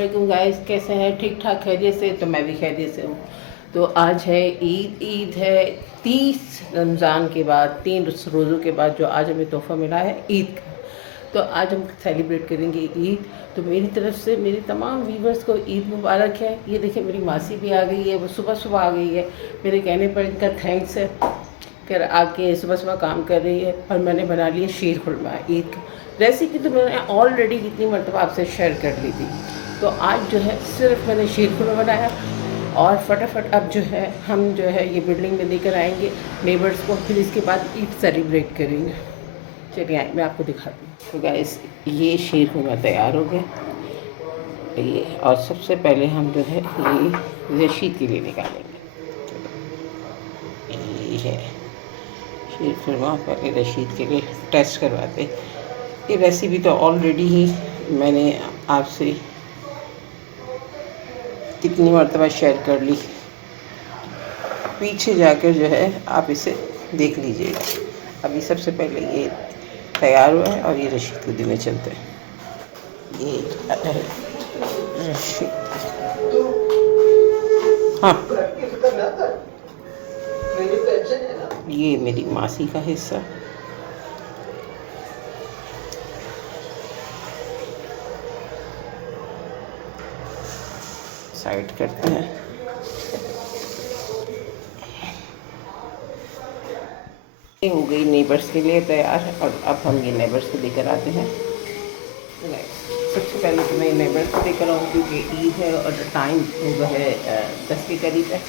वालेकुम गाइस, कैसे हैं? ठीक ठाक खैरियत से? तो मैं भी खैरियत से हूँ। तो आज है ईद है 30 रमज़ान के बाद, 3 रोज़ों के बाद जो आज हमें तोहफ़ा मिला है ईद का। तो आज हम सेलिब्रेट करेंगे ईद। तो मेरी तरफ से मेरे तमाम व्यूवर्स को ईद मुबारक है। ये देखिए मेरी मासी भी आ गई है, वो सुबह सुबह आ गई है। मेरे कहने पर इनका थैंक्स है कि आके सुबह सुबह काम कर रही है। और मैंने बना लिया शीर खुरमा ईद का। रेसिपी तो मैंने ऑलरेडी कितनी मरतबा आपसे शेयर कर ली थी। तो आज जो है सिर्फ मैंने शीर खुरमा बनाया और फटाफट अब जो है हम जो है ये बिल्डिंग में लेकर आएंगे नेबर्स को, फिर इसके बाद ईद सेलिब्रेट करेंगे। चलिए आए मैं आपको दिखाती हूँ। तो गाइस ये शीर खुरमा तैयार हो गया ये, और सबसे पहले हम जो है ये रशीद के लिए निकालेंगे। ये है शीर खुरमा, पहले रशीद के लिए टेस्ट करवाते। ये रेसिपी तो ऑलरेडी ही मैंने आपसे कितनी मरतबा शेयर कर ली, पीछे जाकर जो है आप इसे देख लीजिएगा। अभी सबसे पहले ये तैयार हुआ है और ये रशीद को देने चलते हैं। ये रशीद, हाँ ये मेरी मासी का हिस्सा। साइड करते हैं। ये हो गई नेबर्स के लिए तैयार, और अब हम ये नेबर्स को लेकर आते हैं। सबसे पहले तो मैं नेबर्स को लेकर आऊँ क्योंकि ईद है और टाइम जो है 10 के करीब है।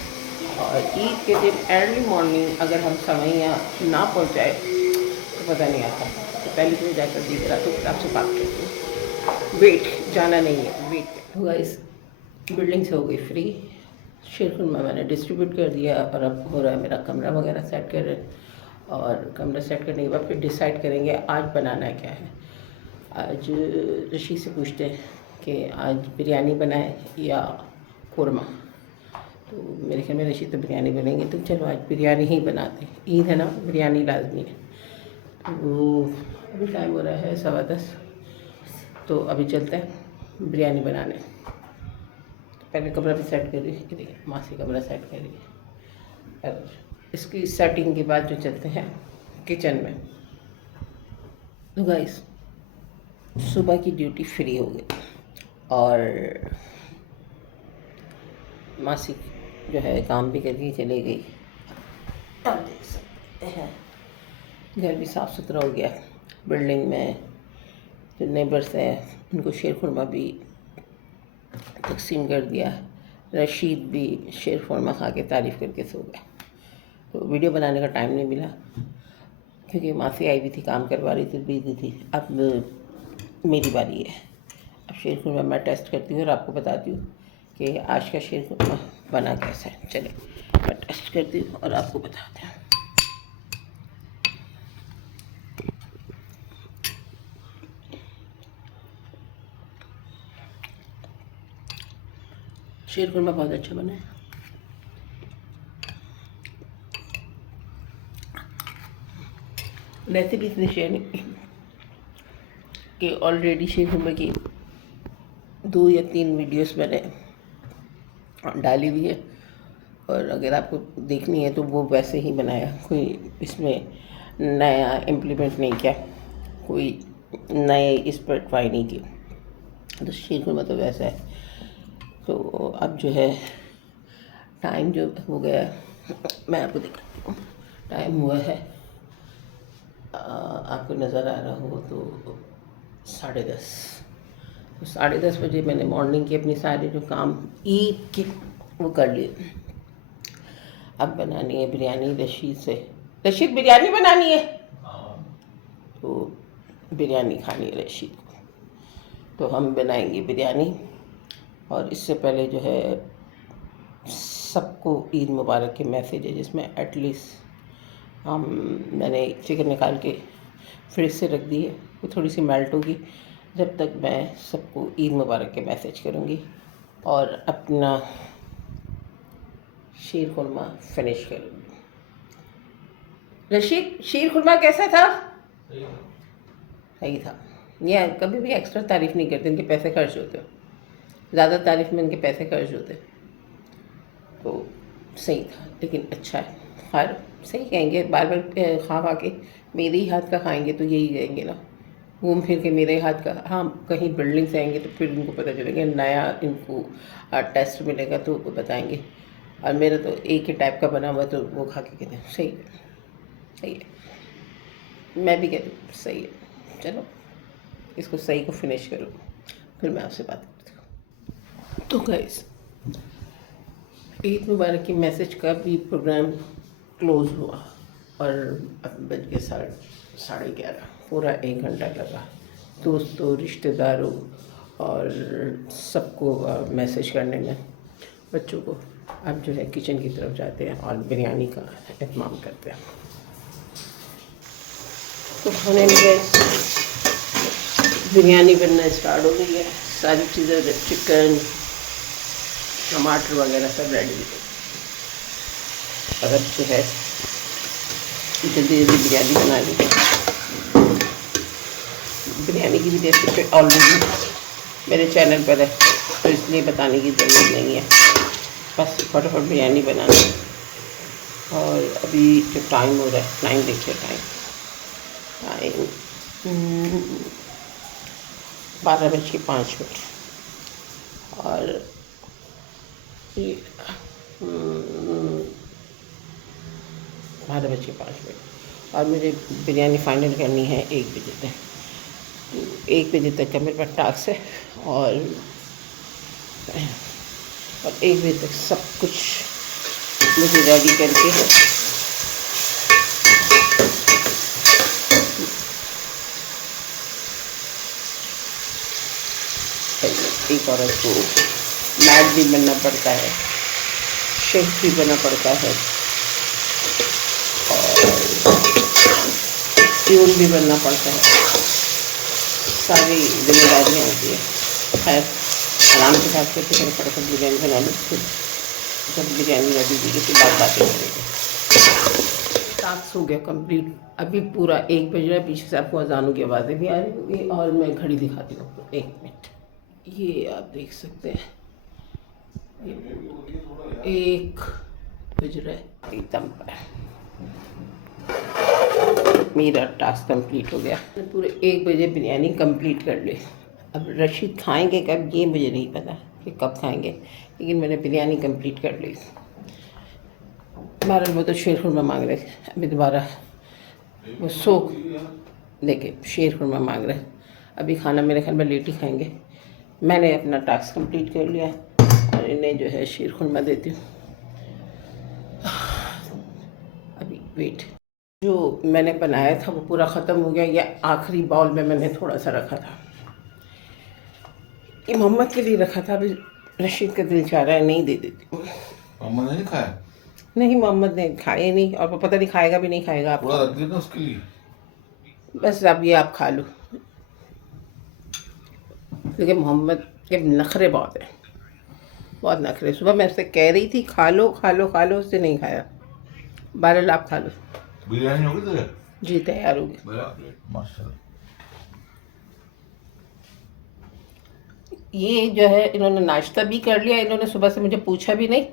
और ईद के दिन अर्ली मॉर्निंग अगर हम समय ना पहुँचाए तो पता नहीं आता। तो पहले तो मैं जाकर लेकर आती हूँ, फिर आपसे बात करती हूँ। वेट जाना नहीं है, वेट होगा। इस बिल्डिंग से हो गई फ्री। शीर खुरमा मैंने डिस्ट्रीब्यूट कर दिया और अब हो रहा है मेरा कमरा वगैरह सेट कर रहे हैं। और कमरा सेट करने के बाद फिर डिसाइड करेंगे आज बनाना है क्या है। आज रशीद से पूछते हैं कि आज बिरयानी बनाए या खुरमा। तो मेरे ख्याल में रशीद तो बिरयानी बनेंगे, तो चलो आज बिरयानी ही बनाते हैं। ईद है ना, बिरयानी लाजमी है। तो अभी टाइम हो रहा है 10:15, तो अभी चलते हैं बिरयानी बनाने। पहले कमरा भी सेट कर रही है, देखिए मासी कमरा सेट कर रही है। और इसकी सेटिंग के बाद जो चलते हैं किचन में। तो गाइस सुबह की ड्यूटी फ्री हो गई और मासी जो है काम भी करके चली गई। अब देख सकते हैं घर भी साफ़ सुथरा हो गया। बिल्डिंग में जो नेबर्स हैं उनको शीर खुरमा भी तकसीम कर दिया। रशीद भी शीर खुरमा खा के तारीफ़ करके सो गया। तो वीडियो बनाने का टाइम नहीं मिला क्योंकि मासी आई हुई थी, काम करवा रही थी, बिजी थी। अब मेरी बारी है। अब शीर खुरमा मैं टेस्ट करती हूँ और आपको बताती हूँ कि आज का शीर खुरमा बना कैसा है। चले मैं टेस्ट करती हूँ और आपको बताते हैं। शीर खुरमा बहुत अच्छा बना है। रेसिपी इसने शेयर नहीं की कि ऑलरेडी शीर खुरमा की 2 या 3 वीडियोस मैंने डाली हुई है। और अगर आपको देखनी है तो वो वैसे ही बनाया, कोई इसमें नया इम्प्लीमेंट नहीं किया, कोई नए इस पर ट्राई नहीं की। तो शीर खुरमा तो वैसा है। तो अब जो है टाइम जो हो गया मैं आपको दिखाती हूँ। टाइम हुआ है आपको नज़र आ रहा हो तो 10:30। तो 10:30 बजे मैंने मॉर्निंग के अपनी सारे जो काम ईद के वो कर लिए। अब बनानी है बिरयानी रशीद से। रशीद बिरयानी बनानी है, तो बिरयानी खानी है रशीद को, तो हम बनाएंगे बिरयानी। और इससे पहले जो है सबको ईद मुबारक के मैसेज है जिसमें एटलीस्ट मैंने चिकन निकाल के फ्रिज से रख दी है, वो थोड़ी सी मेल्ट होगी जब तक मैं सबको ईद मुबारक के मैसेज करूँगी और अपना शीर खुरमा फिनिश करूँगी। रशीद शीर खुरमा कैसा था? सही था। ये कभी भी एक्स्ट्रा तारीफ़ नहीं करते, इनके पैसे खर्च होते हो। ज़्यादा तारीफ में इनके पैसे खर्च होते तो सही था, लेकिन अच्छा है। खैर सही कहेंगे, बार बार खा खा के मेरे ही हाथ का खाएंगे तो यही कहेंगे ना, घूम फिर के मेरे हाथ का। हाँ, कहीं बिल्डिंग से आएंगे तो फिर उनको पता चलेगा, नया इनको टेस्ट मिलेगा तो वो बताएंगे। और मेरा तो एक ही टाइप का बना हुआ तो वो खा के कहते हैं सही है, सही है। मैं भी कहती हूँ सही है। चलो इसको सही को फिनिश करो, फिर मैं आपसे बात करती हूँ। तो गाइस, ईद मुबारक की मैसेज का भी प्रोग्राम क्लोज़ हुआ और अब बज गए 11:30, पूरा 1 घंटा लगा दोस्तों, रिश्तेदारों और सबको मैसेज करने में, बच्चों को। अब जो है किचन की तरफ जाते हैं और बिरयानी का एहतमाम करते हैं। तो खाने में गए, बिरयानी बनना स्टार्ट हो गई है, सारी चीज़ें, चिकन, टमाटर वगैरह सब रेडी है। अगर जो है जल्दी जल्दी बिरयानी बना ली। बिरयानी की भी रेसिपी ऑलरेडी मेरे चैनल पर है, तो इसलिए बताने की ज़रूरत नहीं है, बस फटाफट बिरयानी बनाना। और अभी जो टाइम हो रहा है, टाइम देखिए, टाइम 12:05। और ये 12:05 और मुझे बिरयानी फाइनल करनी है 1 बजे तक। 1 बजे तक का मेरे पास टास्क है और 1 बजे तक सब कुछ मुझे रेडी करके एक औरत को मैट भी बनना पड़ता है, शेफ भी बनना पड़ता है और फ्यूल भी बनना पड़ता है, सारी जिम्मेदारियाँ होती है। खैर आराम के साथ करके फिर फटाफट बिरयानी बना लो, फिर जब बिरयानी रेडी होगी उसके बाद बातें करेंगे। टास्क हो गया कंप्लीट। अभी पूरा 1 बज रहा है, पीछे से आपको अजानों की आवाज़ें भी आ रही होगी और मैं घड़ी दिखाती हूँ आपको, 1 मिनट। ये आप देख सकते हैं, 1 बज रहा है एकदम पर। मेरा टास्क कंप्लीट हो गया, पूरे 1 बजे बिरयानी कंप्लीट कर ली। अब रशीद खाएंगे कब ये मुझे नहीं पता कि कब खाएंगे, लेकिन मैंने बिरयानी कंप्लीट कर ली। बहरहाल वो तो शेर खुरमा मांग रहे, अभी दोबारा वो सो लेके शेर खुरमा मांग रहे। अभी खाना मेरे ख्याल में लेट ही खाएंगे। मैंने अपना टास्क कंप्लीट कर लिया और इन्हें जो है शेर खुरमा देती हूँ। अभी वेट, जो मैंने बनाया था वो पूरा ख़त्म हो गया। या आखिरी बाउल में मैंने थोड़ा सा रखा था, ये मोहम्मद के लिए रखा था। अभी रशीद का दिल चाह रहा है, नहीं दे देती हूँ। मोहम्मद ने खाया? नहीं, मोहम्मद ने खाए नहीं और पता नहीं खाएगा भी नहीं खाएगा। आप पूरा रख देना उसके लिए, बस अब ये आप खा लो, क्योंकि मोहम्मद के नखरे बहुत हैं, बहुत नखरे। सुबह मैं उससे कह रही थी खा लो खा लो खा लो, उससे नहीं खाया। बहरहाल आप खा लो। बिरयानी होगी तेरे? जी तैयार होगी। माशाल्लाह। ये जो है इन्होंने नाश्ता भी कर लिया। इन्होंने सुबह से मुझे पूछा भी नहीं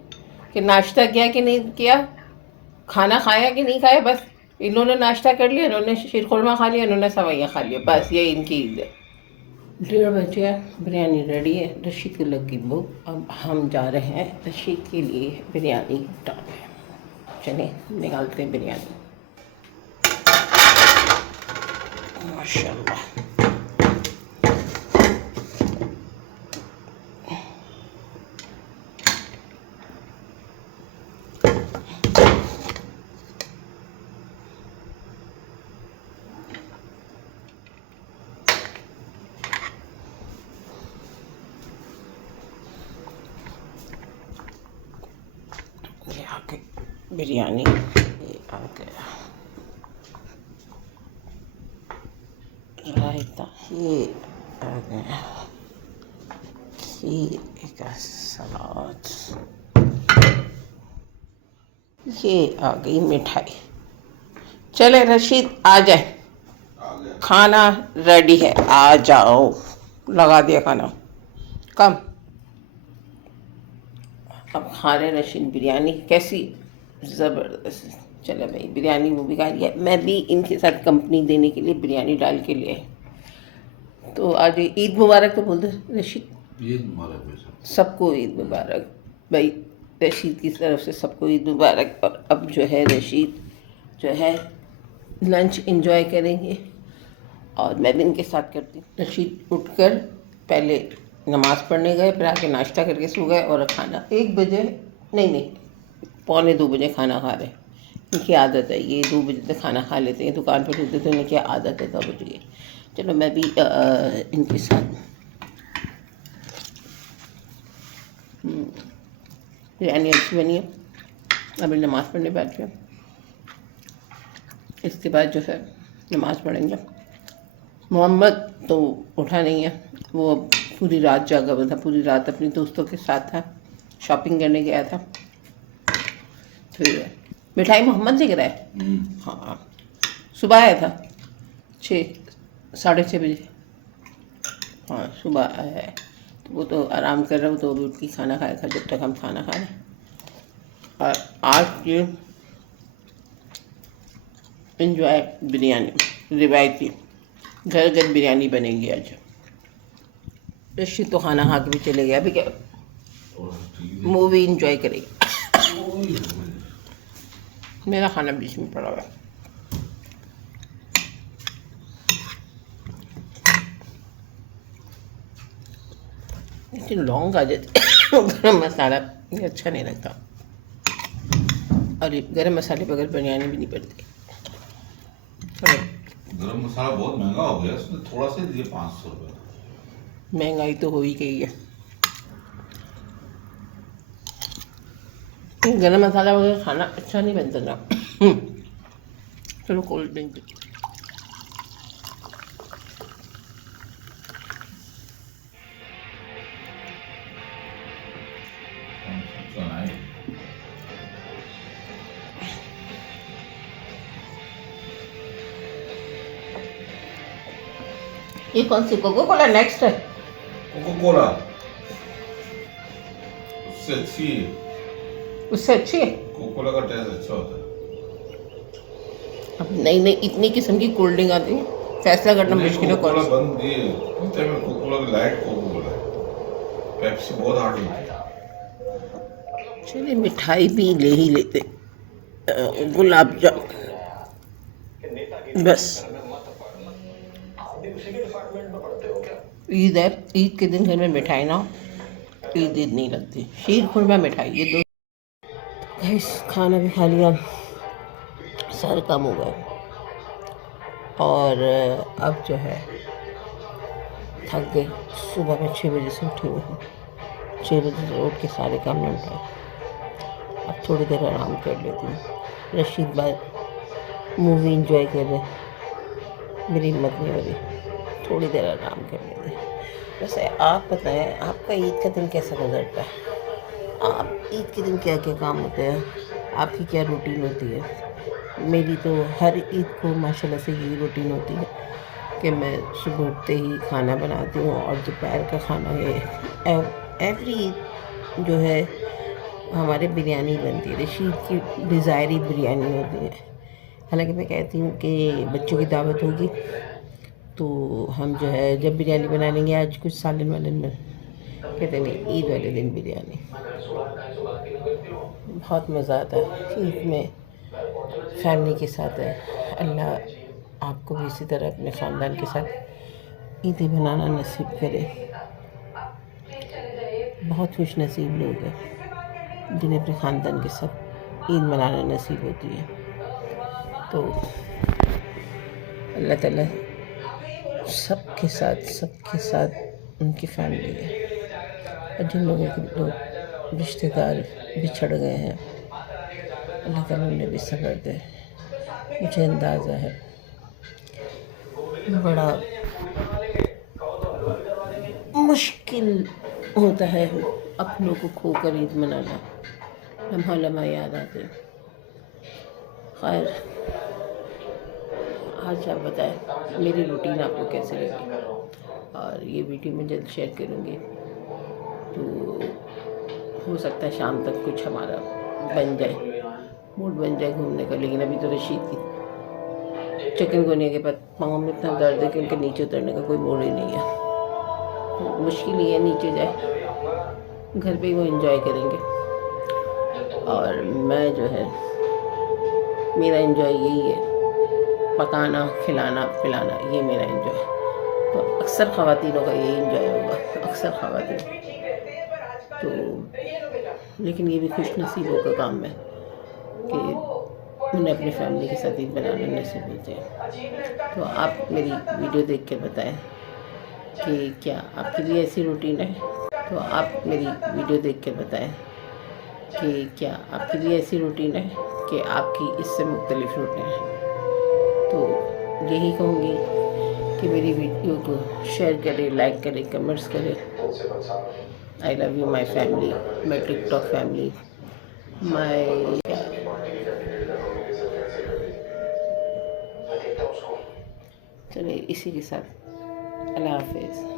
कि नाश्ता किया कि नहीं किया, खाना खाया कि नहीं खाया। बस इन्होंने नाश्ता कर लिया, इन्होंने शीर खुरमा खा लिया, इन्होंने सवैयाँ खा लिया, बस ये इनकी ईद है। 1:30 बज गया, बिरयानी रेडी है। रशीद को लग गई भूख, अब हम जा रहे हैं रशीद के लिए बिरयानी टाप है। चलिए निकालते हैं बिरयानी। माशाल्लाह, ये आ गई बिरयानी, ये आ गया रायता, ये आ गया खीर का सलाद, ये आ गई मिठाई। चले रशीद आ जाए, खाना रेडी है, आ जाओ। लगा दिया खाना, कम अब खा रहे रशीद बिरयानी, कैसी ज़बरदस्त। चलो भाई, बिरयानी वो भी खा लिया, मैं भी इनके साथ कंपनी देने के लिए बिरयानी डाल के लिए। तो आज ईद मुबारक तो बोल दो रशीद, ईद मुबारक भाई साहब। सबको ईद मुबारक भाई, रशीद की तरफ से सबको ईद मुबारक। और अब जो है रशीद जो है लंच एंजॉय करेंगे और मैं भी इनके साथ करती हूँ। रशीद उठकर पहले नमाज़ पढ़ने गए, फिर आके नाश्ता करके सो गए और खाना 1 बजे नहीं 1:45 बजे खाना खा रहे। इनकी आदत है, ये 2 बजे तक खाना खा लेते हैं, दुकान पर होते तो इनकी आदत है 2 बजे। चलो मैं भी इनके साथ बिरयानी अच्छी बनी है। अभी नमाज़ पढ़ने बैठ गए, इसके बाद जो है नमाज़ पढ़ेंगे। मोहम्मद तो उठा नहीं है, वो पूरी रात जागा हुआ था, पूरी रात अपने दोस्तों के साथ था, शॉपिंग करने गया था। फिर मिठाई मोहम्मद लेकर आए। हाँ, सुबह आया था 6-6:30 बजे। हाँ सुबह आया है, तो वो तो आराम कर रहा है, वो तो अभी उठ के खाना खाया था जब तक हम खाना खा रहे हैं। और आज ये इंजॉय बिरयानी रिवायती घर घर बिरयानी बनेगी आज। रशीद तो खाना खा के भी चले गया, अभी क्या मूवी इंजॉय करेगी। मेरा खाना बीच में पड़ा हुआ है। लेकिन लौंग आ जाती गरम मसाला ये अच्छा नहीं लगता, और ये गरम मसाले बगैर बिरयानी भी नहीं बनती। चलो, गरम मसाला बहुत महंगा हो गया, इसने थोड़ा सा दिए 500 रुपये। महंगाई तो हो ही गई है, गरम मसाला वगैरह खाना अच्छा नहीं बनता था। चलो कोल्ड ड्रिंक ये कौन सी कोको कोला नेक्स्ट है? कोको कोला उससे अच्छी है, उससे अच्छी है। कोको कोला का टेस्ट अच्छा होता है। अब नई नई इतनी किस्म की कोल्ड ड्रिंक आती है, फैसला करना मुश्किल है कोको कौन कोला सी। बंद दिए, इतने में कोको कोला की लाइट कोको कोला है, पेप्सी बहुत हार्ड होती है। चलिए मिठाई भी ले ही लेते, गुलाब जामुन बस। ईद है, ईद के दिन घर में मिठाई ना हो, ईद नहीं लगती। शीर खुरमा मिठाई ये दो। गैस खाना भी खा लिया, सर कम हो गए, और अब जो है थक गई। सुबह में 6 बजे से उठी हुई हूँ, 6 बजे से उठ के सारे काम निपटाए। अब थोड़ी देर आराम कर लेती हूँ। रशीद भाई मूवी इंजॉय कर रहे, मेरी हिम्मत नहीं हो रही, थोड़ी देर आराम कर लेते। वैसे आप बताएं, आपका ईद का दिन कैसा गुजरता है? आप ईद के दिन क्या क्या काम होते हैं, आपकी क्या रूटीन होती है? मेरी तो हर ईद को माशाल्लाह से यही रूटीन होती है कि मैं सुबह उठते ही खाना बनाती हूँ, और दोपहर का खाना है एवरी जो है हमारे बिरयानी बनती है। रशीद की डिज़ायरी बिरयानी होती है। हालांकि मैं कहती हूँ कि बच्चों की दावत होगी तो हम जो है जब बिरयानी बना लेंगे, आज कुछ सालन वालन में कहते नहीं, ईद वाले दिन बिरयानी बहुत मज़ा आता है। ईद में फैमिली के साथ है। अल्लाह आपको भी इसी तरह अपने ख़ानदान के साथ ईदें बनाना नसीब करे। बहुत खुश नसीब लोग हैं जिन्हें अपने ख़ानदान के साथ ईद मनाना नसीब होती है। तो अल्लाह ताला सबके साथ उनकी फैमिली है, और जिन लोगों के लोग रिश्तेदार बिछड़ गए हैं, अल्लाह ताला उन्हें भी सब्र दे। मुझे अंदाज़ा है बड़ा मुश्किल होता है अपनों को खोकर ईद मनाना, लम्हा याद आते। खैर आज आप बताएं मेरी रूटीन आपको कैसे लगी, और ये वीडियो मैं जल्द शेयर करूँगी। तो हो सकता है शाम तक कुछ हमारा बन जाए, मूड बन जाए घूमने का। लेकिन अभी तो रशीद की चिकनगुनिया के बाद पाँव में इतना दर्द है कि उनके नीचे उतरने का कोई मूड ही नहीं है। तो मुश्किल ही है, नीचे जाए, घर पे ही वो एंजॉय करेंगे। और मैं जो है, मेरा एंजॉय यही है, पकाना, खिलाना, पिलाना, ये मेरा एंजॉय। तो अक्सर ख़वातीनों का यही एंजॉय होगा, अक्सर ख़वातीन। तो लेकिन ये भी खुश नसीबों का काम है कि उन्हें अपनी फैमिली के साथ ईद बनाना नसीब होते हैं। तो आप मेरी वीडियो देख के बताएं कि क्या आपकी भी ऐसी रूटीन है। तो आप मेरी वीडियो देख के बताएं कि क्या आपकी भी ऐसी रूटीन है कि आपकी इससे मुख्तलिफ रूटीन है। तो यही कहूँगी कि मेरी वीडियो को शेयर करें, लाइक करें, कमेंट्स करें। I love you my family, my TikTok family, my. चलिए इसी के साथ अल्लाह हाफिज़।